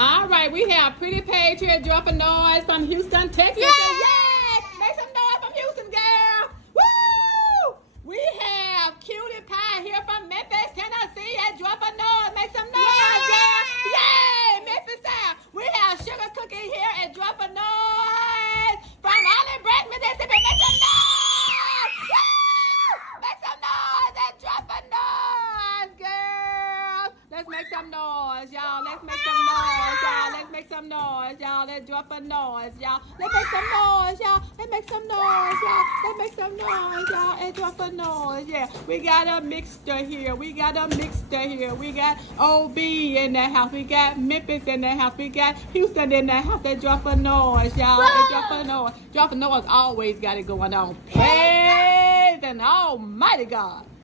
All right, we have Pretty Paige here, Joiful Noize from Houston, Texas. Yay! Make some noise from Houston, girl. Woo! We have Cutie Pie here from Memphis, Tennessee at Joiful Noize. Make some noise, girl. Yay! Memphis Town. We have Sugar Cookie here at Joiful Noize from Olive Branch, Mississippi. Make some noise. Woo! Make some noise at Joiful Noize, girl. Let's make some noise, y'all. Let's make some noise, y'all. Let's make some noise, y'all. Let's Joiful Noize, y'all. Let's make some noise, y'all. Let's make some noise, y'all. Let's make some noise, y'all. Let's Joiful Noize, yeah. We got a mixture here. We got a mixture here. We got OB in the house. We got Memphis in the house. We got Houston in the house. At Joiful Noize, y'all. At Joiful Noize. Joiful Noize always got it going on. Praise the Almighty God.